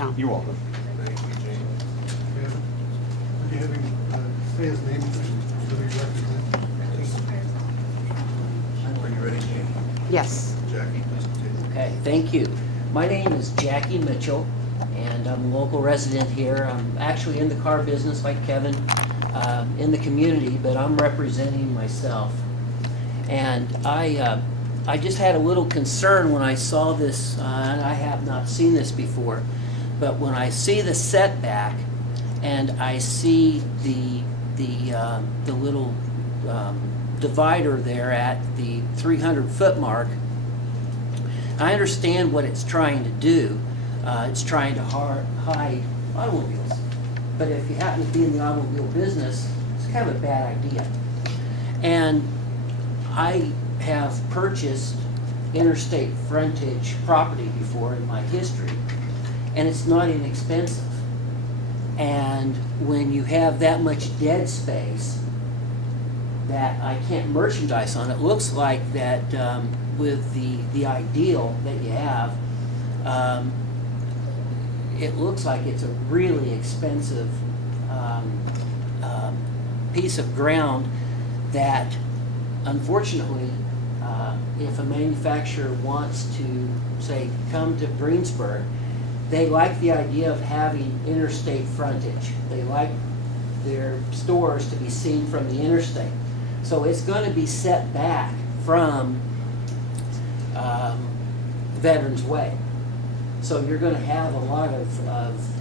Tom. You're welcome. Thank you, Jane. Would you have him say his name so we represent? Are you ready, Jane? Yes. Jackie, please continue. Okay, thank you. My name is Jackie Mitchell, and I'm a local resident here. I'm actually in the car business like Kevin, in the community, but I'm representing myself. And I just had a little concern when I saw this, and I have not seen this before, but when I see the setback and I see the little divider there at the 300-foot mark, I understand what it's trying to do. It's trying to hide automobiles. But if you happen to be in the automobile business, it's kind of a bad idea. And I have purchased interstate frontage property before in my history, and it's not inexpensive. And when you have that much dead space that I can't merchandise on, it looks like that with the ideal that you have, it looks like it's a really expensive piece of ground that, unfortunately, if a manufacturer wants to, say, come to Greensburg, they like the idea of having interstate frontage. They like their stores to be seen from the interstate. So it's going to be set back from Veterans Way. So you're going to have a lot of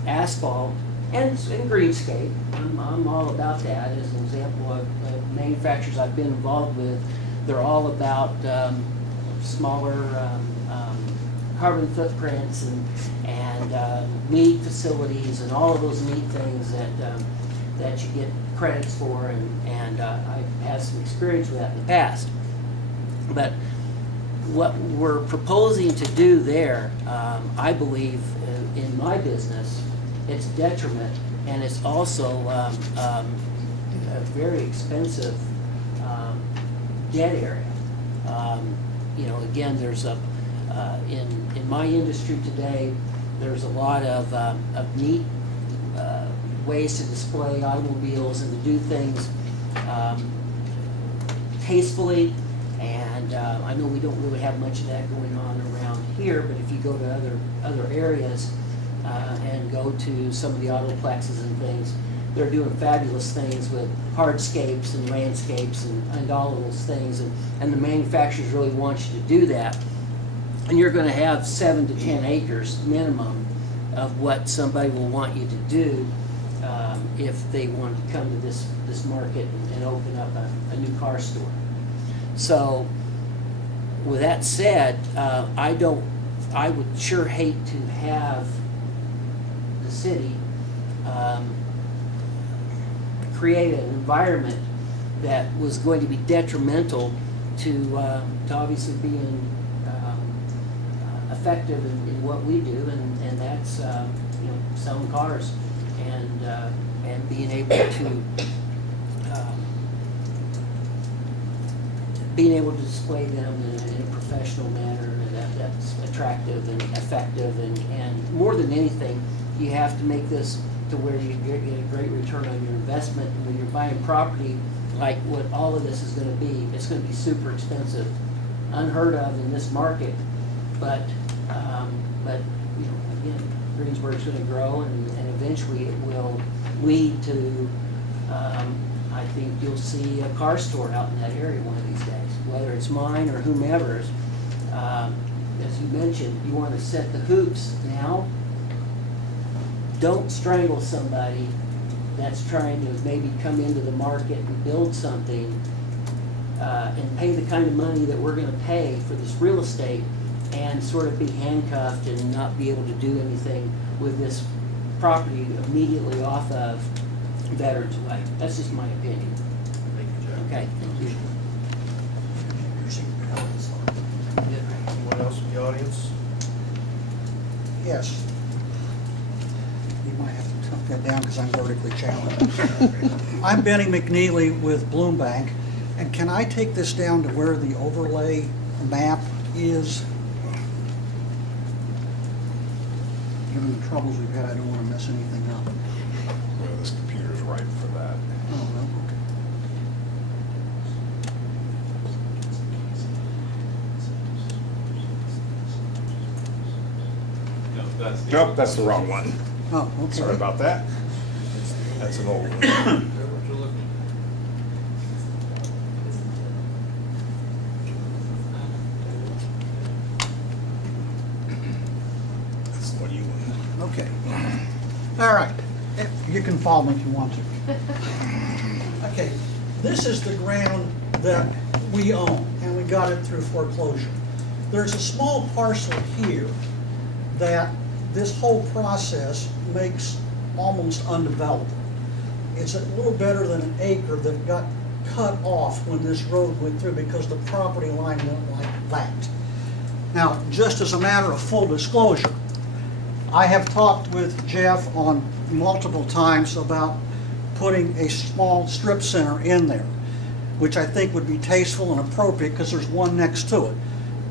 asphalt and greenscape. I'm all about that. As an example of manufacturers I've been involved with, they're all about smaller carbon footprints and neat facilities and all of those neat things that you get credits for, and I've had some experience with that in the past. But what we're proposing to do there, I believe, in my business, it's detriment, and it's also a very expensive dead area. You know, again, there's in my industry today, there's a lot of neat ways to display automobiles and to do things tastefully. And I know we don't really have much of that going on around here, but if you go to other areas and go to some of the autoplexes and things, they're doing fabulous things with hardscapes and landscapes and all of those things, and the manufacturers really want you to do that. And you're going to have 7 to 10 acres minimum of what somebody will want you to do if they want to come to this market and open up a new car store. So, with that said, I would sure hate to have the city create an environment that was going to be detrimental to obviously being effective in what we do, and that's selling cars and being able to display them in a professional manner that's attractive and effective, and more than anything, you have to make this to where you get a great return on your investment. And when you're buying property like what all of this is going to be, it's going to be super expensive, unheard of in this market. But again, Greensburg's going to grow, and eventually it will lead to. I think you'll see a car store out in that area one of these days, whether it's mine or whomever's. As you mentioned, you want to set the hoops now. Don't strangle somebody that's trying to maybe come into the market and build something and pay the kind of money that we're going to pay for this real estate and sort of be handcuffed and not be able to do anything with this property immediately off of Veterans Way. That's just my opinion. Thank you, Jack. Okay, thank you. Anyone else in the audience? Yes. You might have to tuck that down because I'm vertically challenged. I'm Benny McNeely with Bloom Bank, and can I take this down to where the overlay map is? given the troubles we've had, I don't want to mess anything up. Well, this computer's ripe for that. Oh, well, okay. Nope, that's the wrong one. Oh, okay. Sorry about that. That's an old one. That's the one you want. Okay. All right. You can follow me if you want to. Okay, this is the ground that we own, and we got it through foreclosure. There's a small parcel here that this whole process makes almost undevelopable. It's a little better than an acre that got cut off when this road went through because the property line went like that. Now, just as a matter of full disclosure, I have talked with Jeff on multiple times about putting a small strip center in there, which I think would be tasteful and appropriate because there's one next to it.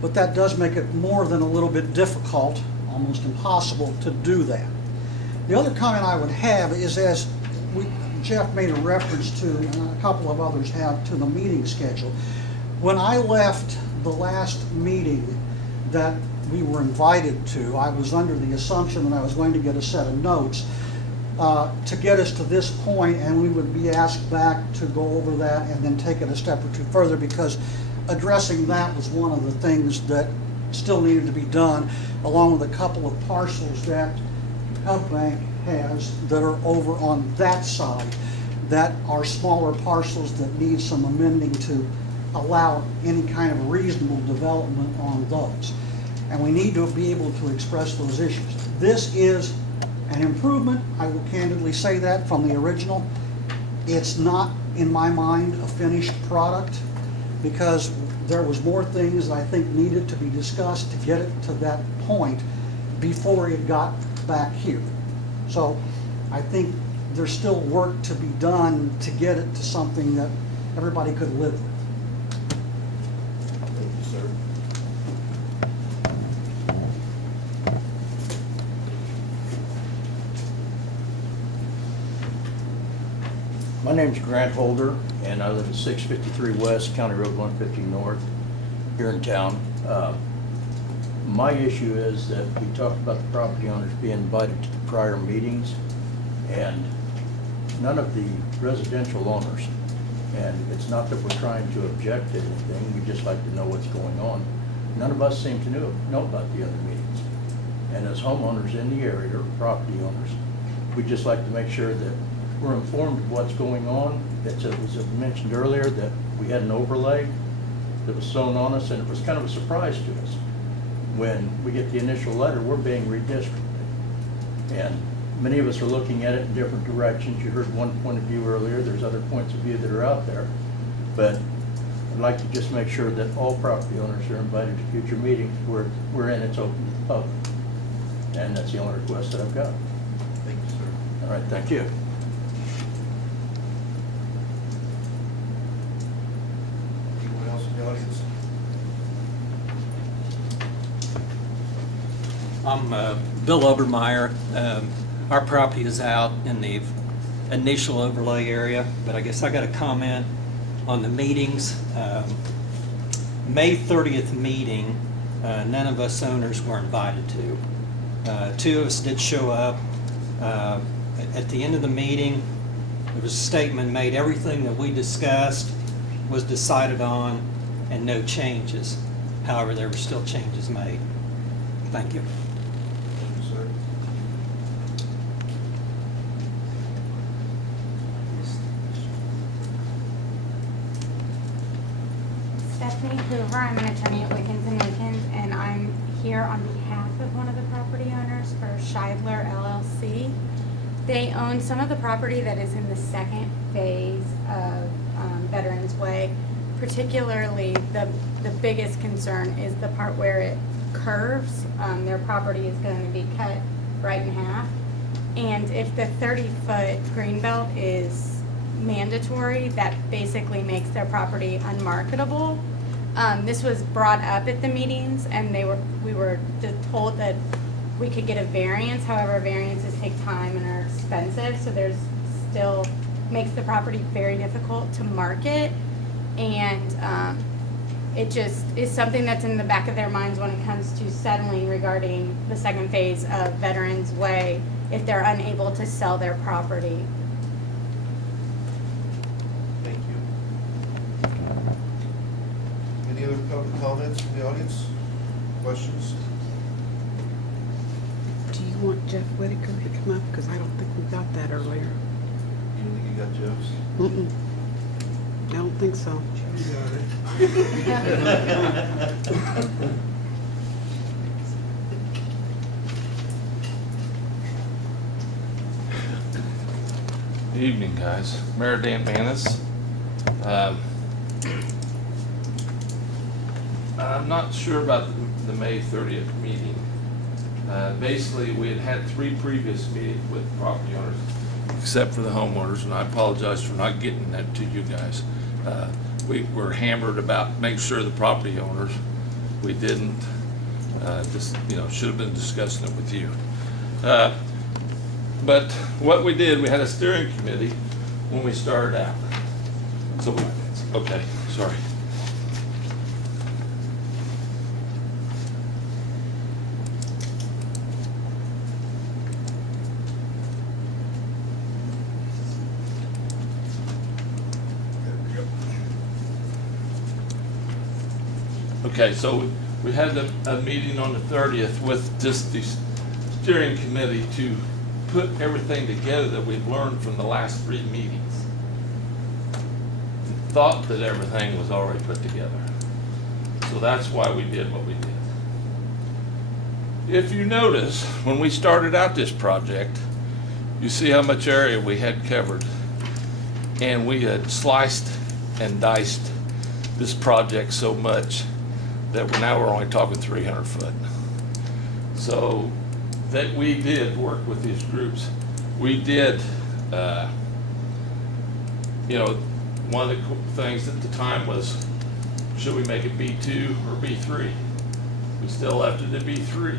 But that does make it more than a little bit difficult, almost impossible to do that. The other comment I would have is, as Jeff made a reference to, and a couple of others have, to the meeting schedule. When I left the last meeting that we were invited to, I was under the assumption that I was going to get a set of notes to get us to this point, and we would be asked back to go over that and then take it a step or two further, because addressing that was one of the things that still needed to be done, along with a couple of parcels that Bank has that are over on that side, that are smaller parcels that need some amending to allow any kind of reasonable development on those. And we need to be able to express those issues. This is an improvement, I will candidly say that, from the original. It's not, in my mind, a finished product, because there was more things I think needed to be discussed to get it to that point before it got back here. So I think there's still work to be done to get it to something that everybody could live with. Thank you, sir. My name's Grant Holder, and I live at 653 West, County Road 150 North, here in town. My issue is that we talked about the property owners being invited to the prior meetings, and none of the residential owners. And it's not that we're trying to object to anything, we just like to know what's going on. None of us seem to know about the other meetings. And as homeowners in the area, or property owners, we'd just like to make sure that we're informed of what's going on. It was mentioned earlier that we had an overlay that was sewn on us, and it was kind of a surprise to us. When we get the initial letter, we're being redistricted. And many of us are looking at it in different directions. You heard one point of view earlier, there's other points of view that are out there. But I'd like to just make sure that all property owners are invited to future meetings where we're in, it's open to the public. And that's the only request that I've got. Thank you, sir. All right, thank you. Anyone else in the audience? I'm Bill Obermeyer. Our property is out in the initial overlay area, but I guess I got a comment on the meetings. May 30th meeting, none of us owners were invited to. Two of us did show up. At the end of the meeting, there was a statement made, everything that we discussed was decided on and no changes. However, there were still changes made. Thank you. Thank you, sir. Stephanie Hoover, I'm an attorney at Wickens & Wickens, and I'm here on behalf of one of the property owners for Scheidler LLC. They own some of the property that is in the second phase of Veterans Way. Particularly, the biggest concern is the part where it curves. Their property is going to be cut right in half. And if the 30-foot greenbelt is mandatory, that basically makes their property unmarketable. This was brought up at the meetings, and we were told that we could get a variance. However, variances take time and are expensive, so there's still, makes the property very difficult to market. And it just is something that's in the back of their minds when it comes to settling regarding the second phase of Veterans Way if they're unable to sell their property. Thank you. Any other public comments from the audience? Questions? Do you want Jeff Whitaker to come up? Because I don't think we got that earlier. You don't think you got Joe's? Mm-mm. I don't think so. You got it. Good evening, guys. Mayor Dan Manis. I'm not sure about the May 30th meeting. Basically, we had 3 previous meetings with property owners, except for the homeowners, and I apologize for not getting that to you guys. We were hammered about making sure the property owners, we didn't, just, should have been discussing it with you. But what we did, we had a steering committee when we started out. So, okay, sorry. Okay, so we had a meeting on the 30th with just the steering committee to put everything together that we've learned from the last 3 meetings. Thought that everything was already put together. So that's why we did what we did. If you notice, when we started out this project, you see how much area we had covered. And we had sliced and diced this project so much that now we're only talking 300 foot. So that we did work with these groups. We did, one of the things at the time was, should we make it B2 or B3? We still left it at B3.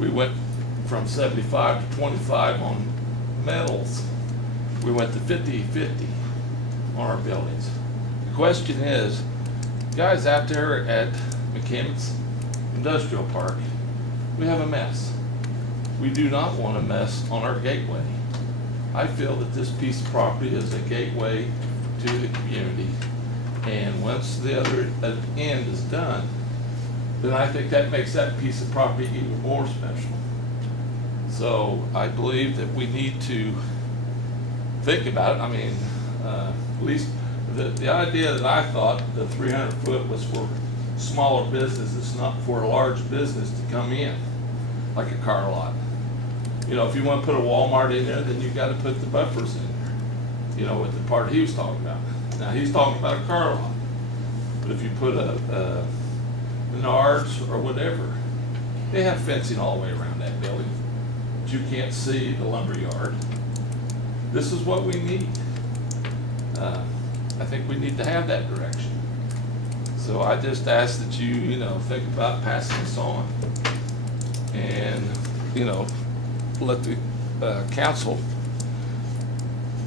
We went from 75 to 25 on metals. We went to 50-50 on our buildings. The question is, guys out there at McKim's Industrial Park, we have a mess. We do not want a mess on our gateway. I feel that this piece of property is a gateway to the community. And once the other end is done, then I think that makes that piece of property even more special. So I believe that we need to think about it. I mean, at least the idea that I thought the 300 foot was for smaller businesses, not for a large business to come in, like a car lot. If you want to put a Walmart in there, then you got to put the buffers in there, with the part he was talking about. Now, he's talking about a car lot. But if you put a Menards or whatever, they have fencing all the way around that building. But you can't see the lumber yard. This is what we need. I think we need to have that direction. So I just ask that you, think about passing this on and, let the council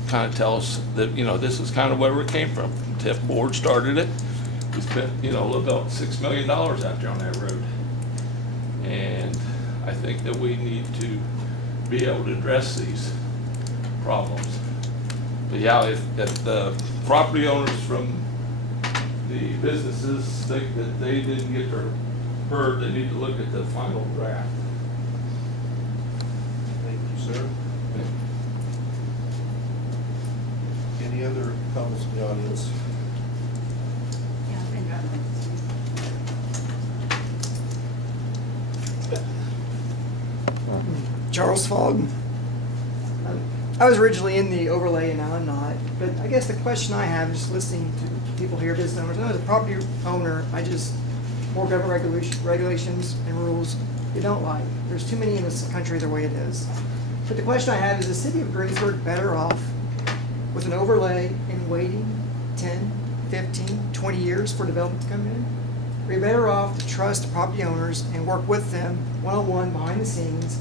kind of tell us that, this is kind of where it came from. TIF board started it. We spent, a little about $6 million out there on that road. And I think that we need to be able to address these problems. But yeah, if the property owners from the businesses think that they didn't get their heard, they need to look at the final draft. Thank you, sir. Any other comments from the audience? Charles Fogg. I was originally in the overlay and now I'm not, but I guess the question I have, just listening to people here, business owners, as a property owner, more government regulations and rules you don't like. There's too many in this country the way it is. But the question I have is the city of Greensburg better off with an overlay and waiting 10, 15, 20 years for development to come in? We're better off to trust the property owners and work with them one-on-one behind the scenes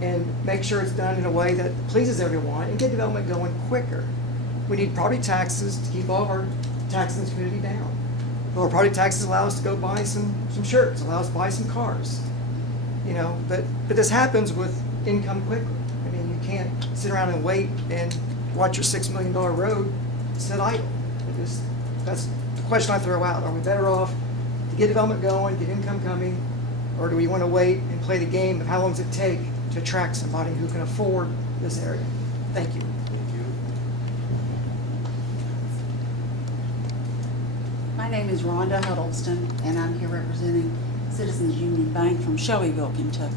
and make sure it's done in a way that pleases everyone and get development going quicker. We need property taxes to keep all of our taxes in this community down. Lower property taxes allow us to go buy some shirts, allow us to buy some cars. You know, but this happens with income quickly. I mean, you can't sit around and wait and watch your $6 million road sit idle. That's the question I throw out. Are we better off to get development going, get income coming, or do we want to wait and play the game of how long does it take to attract somebody who can afford this area? Thank you. Thank you. My name is Rhonda Huddleston, and I'm here representing Citizens Union Bank from Shelbyville, Kentucky.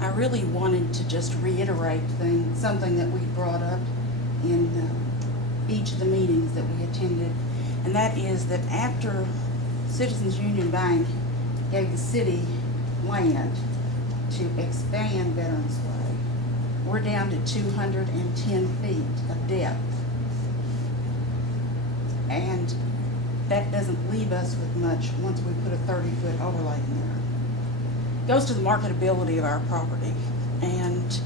I really wanted to just reiterate something that we brought up in each of the meetings that we attended, and that is that after Citizens Union Bank gave the city land to expand Veterans Way, we're down to 210 feet of depth. And that doesn't leave us with much once we put a 30-foot overlay in there. Goes to the marketability of our property. And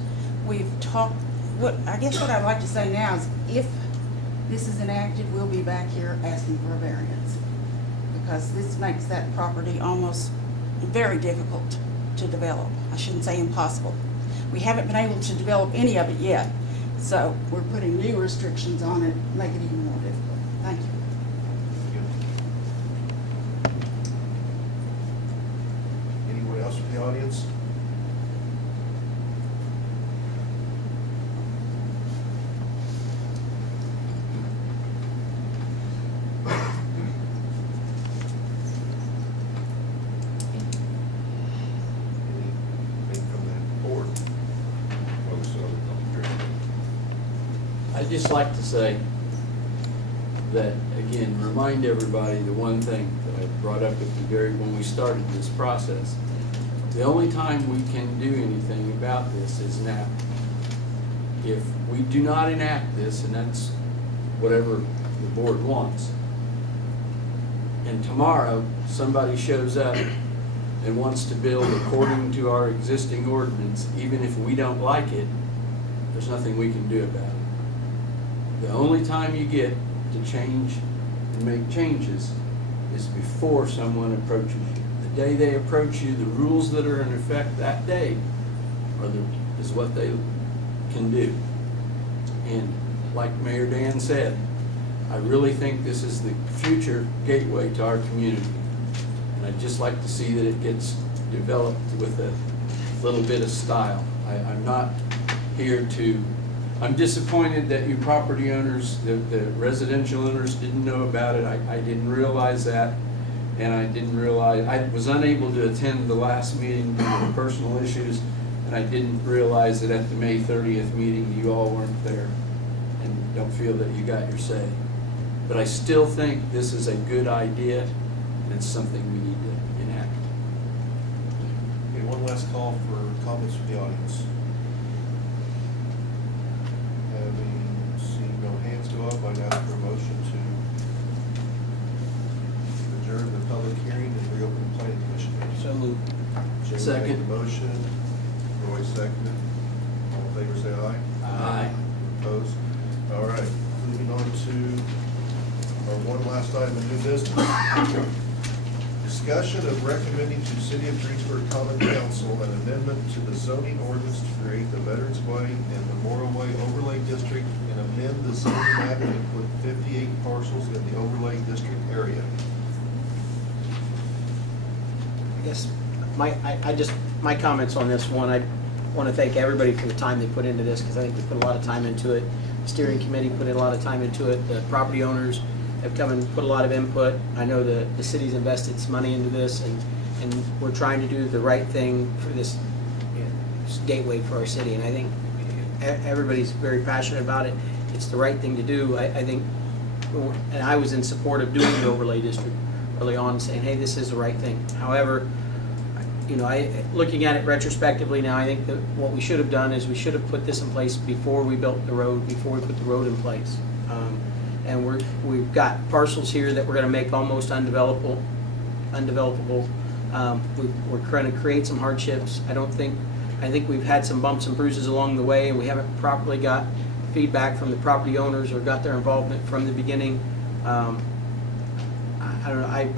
we've talked, I guess what I'd like to say now is if this is enacted, we'll be back here asking for a variance, because this makes that property almost very difficult to develop. I shouldn't say impossible. We haven't been able to develop any of it yet, so we're putting new restrictions on it, make it even more difficult. Thank you. Anyone else from the audience? Anything from the board? I'd just like to say that, again, remind everybody the one thing that I brought up when we started this process. The only time we can do anything about this is now. If we do not enact this, and that's whatever the board wants, and tomorrow somebody shows up and wants to build according to our existing ordinance, even if we don't like it, there's nothing we can do about it. The only time you get to change and make changes is before someone approaches you. The day they approach you, the rules that are in effect that day is what they can do. And like Mayor Dan said, I really think this is the future gateway to our community. And I'd just like to see that it gets developed with a little bit of style. I'm not here to, I'm disappointed that you property owners, the residential owners didn't know about it. I didn't realize that. And I was unable to attend the last meeting due to personal issues, and I didn't realize that at the May 30th meeting you all weren't there and don't feel that you got your say. But I still think this is a good idea, and it's something we need to enact. Okay, one last call for comments from the audience. Having seen no hands go up, I'd ask for a motion to adjourn the public hearing and reopen the planning commission meeting. So moved. Jay Second. made the motion, Roy seconded. All in favor, say aye. Aye. Opposed? All right, moving on to our one last item of new business. Discussion of recommending to City of Greensburg Common Council an amendment to the zoning ordinance to create the Veterans Way and Memorial Way overlay district and amend the zoning map to include 58 parcels in the overlay district area. I guess my comments on this one, I want to thank everybody for the time they put into this, because I think they put a lot of time into it. The steering committee put in a lot of time into it. The property owners have come and put a lot of input. I know the city's invested some money into this, and we're trying to do the right thing for this, this gateway for our city. And I think everybody's very passionate about it. It's the right thing to do. I think, and I was in support of doing the overlay district early on, saying, hey, this is the right thing. However, looking at it retrospectively now, I think that what we should have done is we should have put this in place before we built the road, before we put the road in place. And we've got parcels here that we're going to make almost undevelopable. undevelopable. We're trying to create some hardships. I think we've had some bumps and bruises along the way, and we haven't properly got feedback from the property owners or got their involvement from the beginning. I don't know,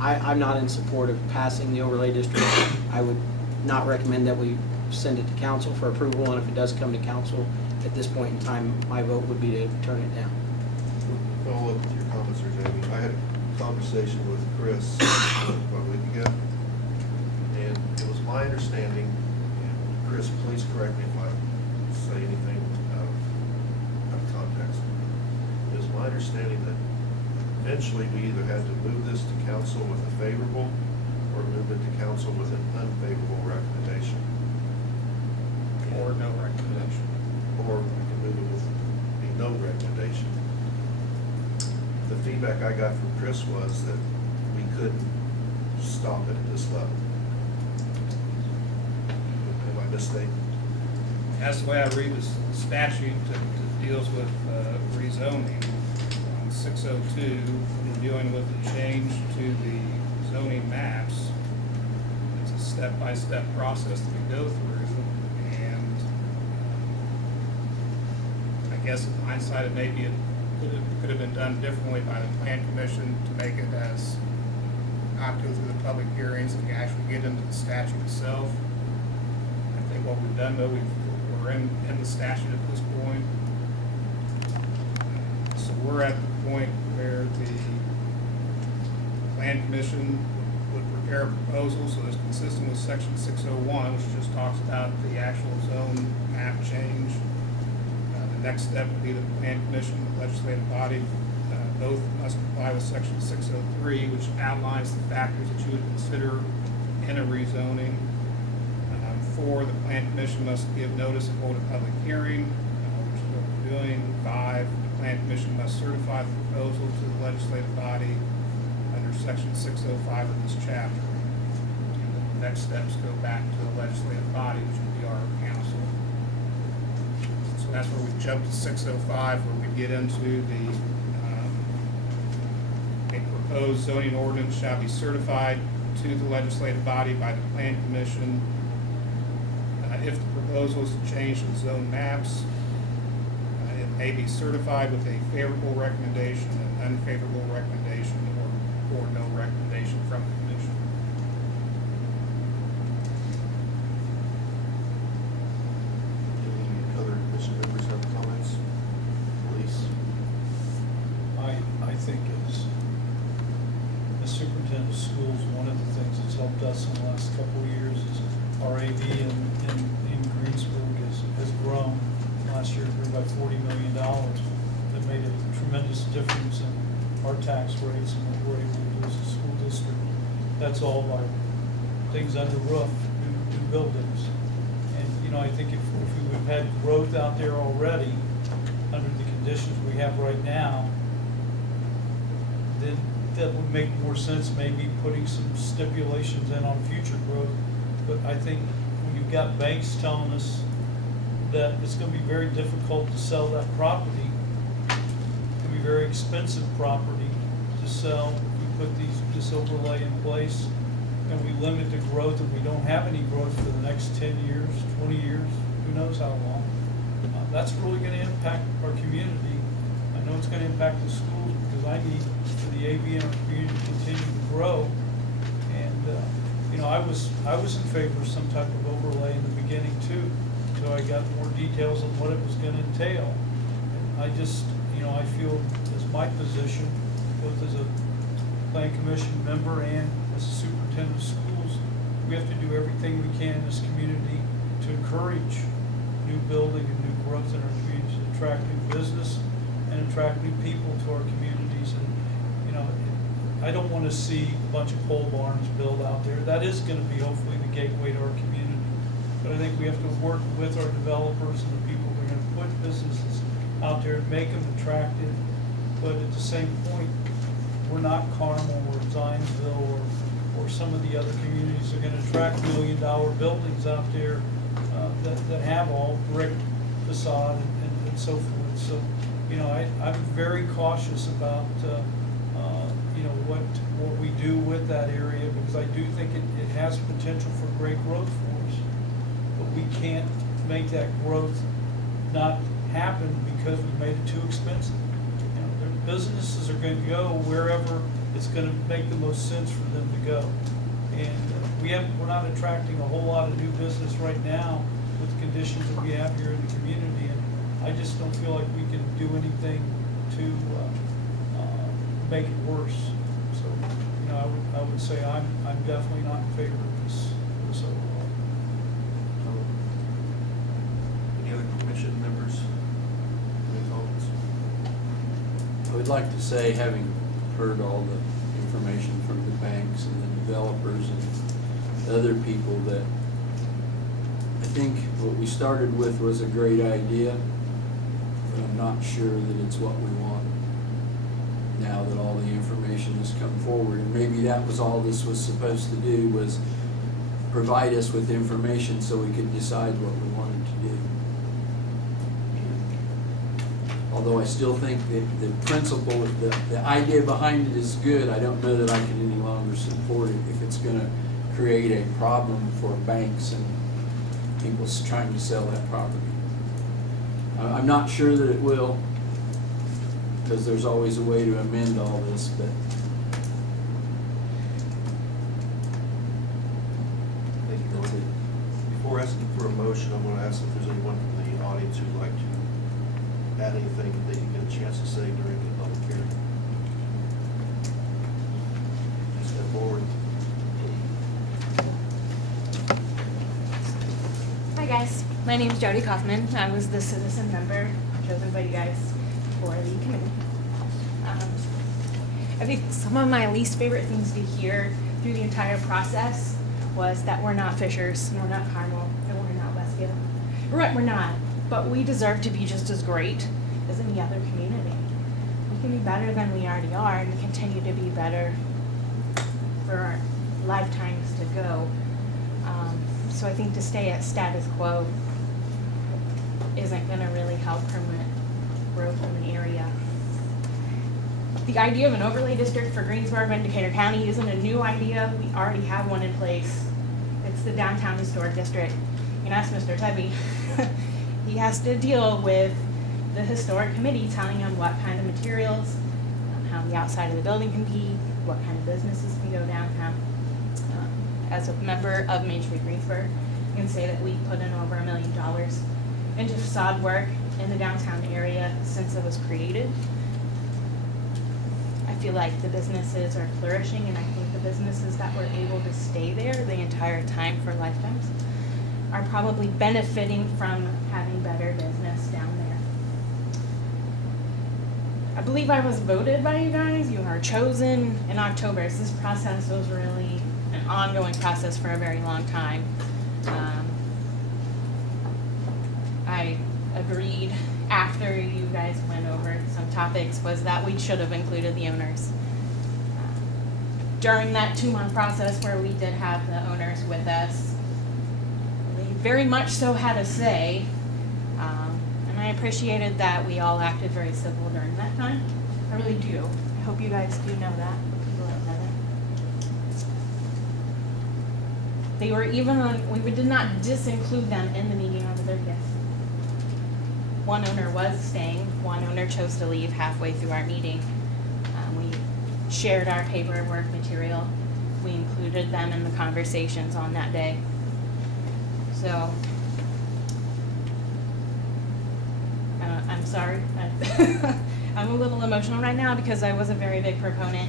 I'm not in support of passing the overlay district. I would not recommend that we send it to council for approval, and if it does come to council, at this point in time, my vote would be to turn it down. Follow up with your comments, Sir Jamie. I had a conversation with Chris about a week ago, and it was my understanding, and Chris, please correct me if I say anything out of context. It was my understanding that eventually we either had to move this to council with a favorable or move it to council with an unfavorable recommendation. Or no recommendation. Or we can move it with a no recommendation. The feedback I got from Chris was that we couldn't stop it at this level. Am I mistaken? That's the way I read the statute that deals with rezoning. On 602, we're dealing with the change to the zoning maps. It's a step-by-step process that we go through. And I guess in hindsight, it maybe it could have been done differently by the plan commission to make it as not go through the public hearings and actually get into the statute itself. I think what we've done though, we're in the statute at this point. So we're at the point where the plan commission would prepare a proposal so it's consistent with section 601, which just talks about the actual zone map change. The next step would be the plan commission, the legislative body, both must comply with section 603, which outlines the factors that you would consider in a rezoning. 4, the plan commission must give notice and hold a public hearing, which is what we're doing. 5, the plan commission must certify the proposal to the legislative body under section 605 of this chapter. And then the next steps go back to the legislative body, which would be our council. So that's where we jump to 605, where we get into the a proposed zoning ordinance shall be certified to the legislative body by the plan commission. If the proposal is to change the zone maps, it may be certified with a favorable recommendation, an unfavorable recommendation, or no recommendation from the commission. Any other commission members have comments? Please. I think as the superintendent of schools, one of the things that's helped us in the last couple of years is our AV in Greensburg has grown. Last year it grew by $40 million. That made a tremendous difference in our tax rates and what we're able to do as a school district. That's all by things under roof, new buildings. And, you know, I think if we would have had growth out there already under the conditions we have right now, then that would make more sense, maybe putting some stipulations in on future growth. But I think when you've got banks telling us that it's gonna be very difficult to sell that property, it's gonna be very expensive property to sell, we put this overlay in place, and we limit the growth, and we don't have any growth for the next 10 years, 20 years, who knows how long. That's really gonna impact our community. I know it's gonna impact the schools, because I need for the AV in our community to continue to grow. And, you know, I was in favor of some type of overlay in the beginning too, so I got more details on what it was gonna entail. And I just, you know, I feel as my position, both as a plan commission member and as a superintendent of schools, we have to do everything we can in this community to encourage new building and new growth in our communities, to attract new business and attract new people to our communities. And, you know, I don't want to see a bunch of pole barns built out there. That is going to be hopefully the gateway to our community. But I think we have to work with our developers and the people who are going to put businesses out there and make them attractive. But at the same point, we're not Carmel or Zionsville or some of the other communities that are going to attract $1 million buildings out there that have all brick facade and so forth. So, you know, I'm very cautious about you know, what we do with that area, because I do think it has potential for great growth for us. But we can't make that growth not happen because we made it too expensive. You know, their businesses are going to go wherever it's going to make the most sense for them to go. And we're not attracting a whole lot of new business right now with the conditions that we have here in the community. And I just don't feel like we can do anything to make it worse. So, you know, I would say I'm definitely not in favor of this overall. Any other commission members? Any comments? I would like to say, having heard all the information from the banks and the developers and other people, that I think what we started with was a great idea, but I'm not sure that it's what we want now that all the information has come forward. And maybe that was all this was supposed to do, was provide us with information so we could decide what we wanted to do. Although I still think that the principle, the idea behind it is good, I don't know that I can any longer support it if it's going to create a problem for banks and people trying to sell that property. I'm not sure that it will, because there's always a way to amend all this, but Thank you, that's Norm. it. Before asking for a motion, I'm going to ask if there's anyone from the audience who'd like to add anything that they didn't get a chance to say during the public hearing. Step forward. Hi guys, my name is Jody Kaufman. I was the citizen member chosen by you guys for the committee. I think some of my least favorite things to hear through the entire process was that we're not Fishers, and we're not Carmel, and we're not Westfield. We're not, but we deserve to be just as great as any other community. We can be better than we already are and continue to be better for our lifetimes to go. So I think to stay at status quo isn't going to really help permanent growth in the area. The idea of an overlay district for Greensburg and Decatur County isn't a new idea. We already have one in place. It's the Downtown Historic District. You can ask Mr. Tebby. He has to deal with the historic committee telling him what kind of materials, how the outside of the building can be, what kind of businesses can go downtown. As a member of Main Street Greensburg, I can say that we put in over $1 million into facade work in the downtown area since it was created. I feel like the businesses are flourishing, and I think the businesses that were able to stay there the entire time for lifetimes are probably benefiting from having better business down there. I believe I was voted by you guys. You are chosen in October. So this process was really an ongoing process for a very long time. I agreed after you guys went over some topics was that we should have included the owners. During that 2-month process where we did have the owners with us, they very much so had a say, and I appreciated that we all acted very civil during that time. I really do. I hope you guys do know that. People that know that. They were even on, we did not disinclude them in the meeting on the 30th. One owner was staying, one owner chose to leave halfway through our meeting. We shared our paperwork material. We included them in the conversations on that day. So, I'm sorry. I'm a little emotional right now because I was a very big proponent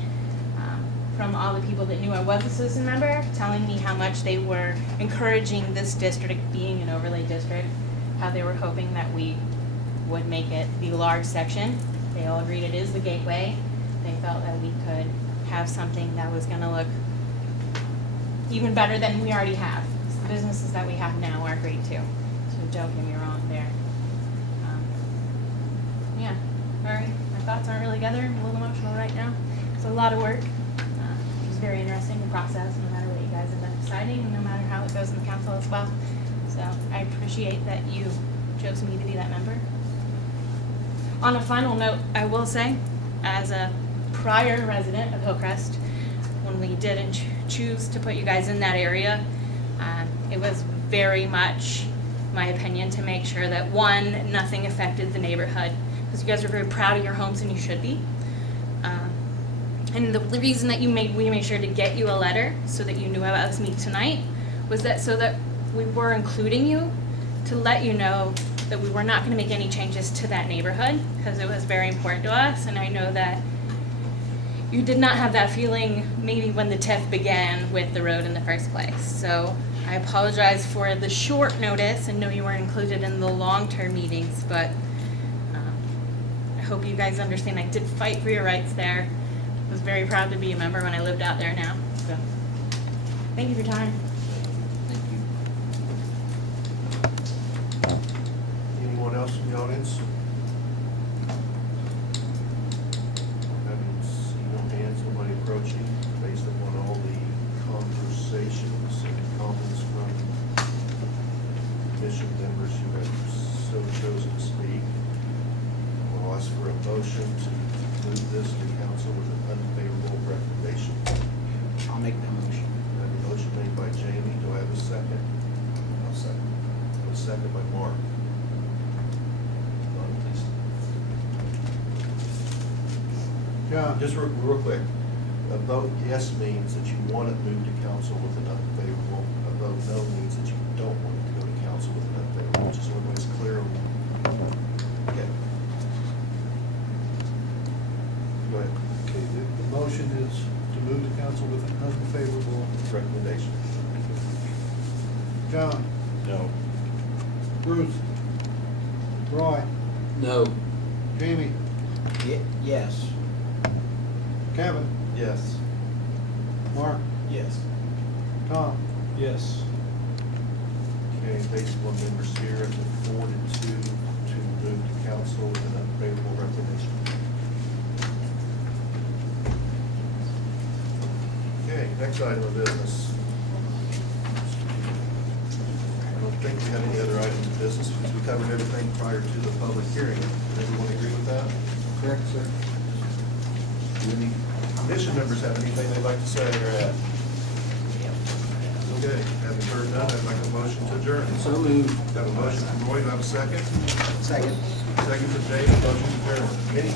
from all the people that knew I was a citizen member, telling me how much they were encouraging this district being an overlay district, how they were hoping that we would make it the large section. They all agreed it is the gateway. They felt that we could have something that was gonna look even better than we already have. The businesses that we have now are great too, so don't get me wrong there. Yeah, sorry, my thoughts aren't really together. I'm a little emotional right now. It's a lot of work. It was very interesting, the process, no matter what you guys end up deciding, and no matter how it goes in the council as well. So I appreciate that you chose me to be that member. On a final note, I will say, as a prior resident of Hillcrest, when we didn't choose to put you guys in that area, it was very much my opinion to make sure that, one, nothing affected the neighborhood, because you guys are very proud of your homes and you should be. And the reason that we made sure to get you a letter so that you knew about us meet tonight was that so that we were including you to let you know that we were not going to make any changes to that neighborhood, because it was very important to us. And I know that you did not have that feeling maybe when the TIF began with the road in the first place. So I apologize for the short notice and know you weren't included in the long-term meetings, but I hope you guys understand I did fight for your rights there. I was very proud to be a member when I lived out there now. So thank you for your time. Anyone else in the audience? Having seen no hands, nobody approaching, based upon all the conversations and comments from commission members who have so chosen to speak, I'll ask for a motion to move this to council with an unfavorable recommendation. I'll make that motion. I have a motion made by Jamie. Do I have a second? I'll second. I have a second by Mark. Don, please. John? Just real quick, a vote yes means that you want it moved to council with an unfavorable. A vote no means that you don't want it to go to council with an unfavorable, just so everybody's clear. Okay. Go ahead. Okay, the motion is to move to council with an unfavorable. Recommendation. John? No. Bruce? Roy? No. Jamie? Yes. Kevin? Yes. Mark? Yes. Tom? Yes. Okay, based on members here, it's a 4-2 to move to council with an unfavorable recommendation. Okay, next item of business. I don't think we have any other items of business because we covered everything prior to the public hearing. Does everyone agree with that? Correct, sir. Do any commission members have anything they'd like to say or add? Okay, having heard none, I'd like a motion to adjourn. So moved. Have a motion from Roy, do I have a second? Second. Second from Jamie, motion to adjourn. Any